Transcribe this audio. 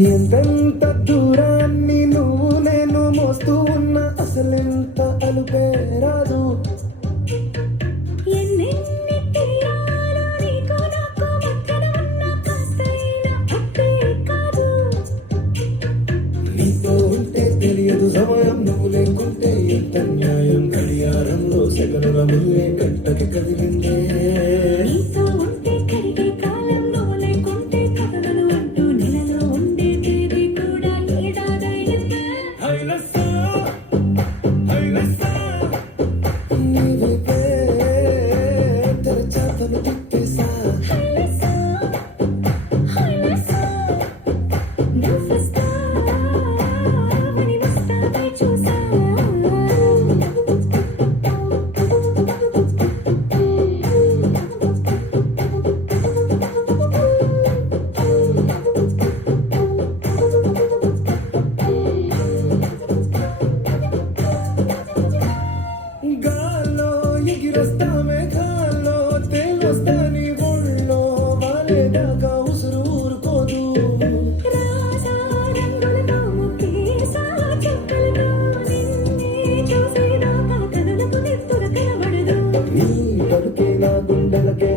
ఎంతెంత దూరాన్ని నువ్వు నేను మోస్తూ ఉన్నా అసలెంత అలుపే రాదు. ఎన్నెన్ని తీరాలో నీకు నాకు మధ్యన ఉన్న కాస్తైనా అట్టే కాదు. నీతో ఉంటే తెలియదు సమయం, నువ్వు లేకుంటే ఎంత న్యాయం. గడియారంలో సెగనుల ముల్లే గంటకి కదిలిందే. నీతో ఉంటే కరిగే కాలం, నువ్వు లేకుంటే కథలు అంటూ నెలలో ఉండే తేదీ కూడా ఏడాదైందే. హైలెస్సా, హైలెస్సా, నీవైపే తెరచాపను తిప్పేసా. హైలెస్సా, హైలెస్సా, నువ్వు వస్తావని వస్తావై చూసా. గాల్లో ఎగిరొస్తా మేఘాల్లో తేలొస్తా నీ ఒళ్ళో వాలేదాకా ఉసురు ఊరుకోదు. రాజా రంగులతో ముక్కేసా చుక్కలతో నిన్నే చూసేదాకా కనులకు నిద్ర కనబడదు. నీ పలుకే నా గుండెలకే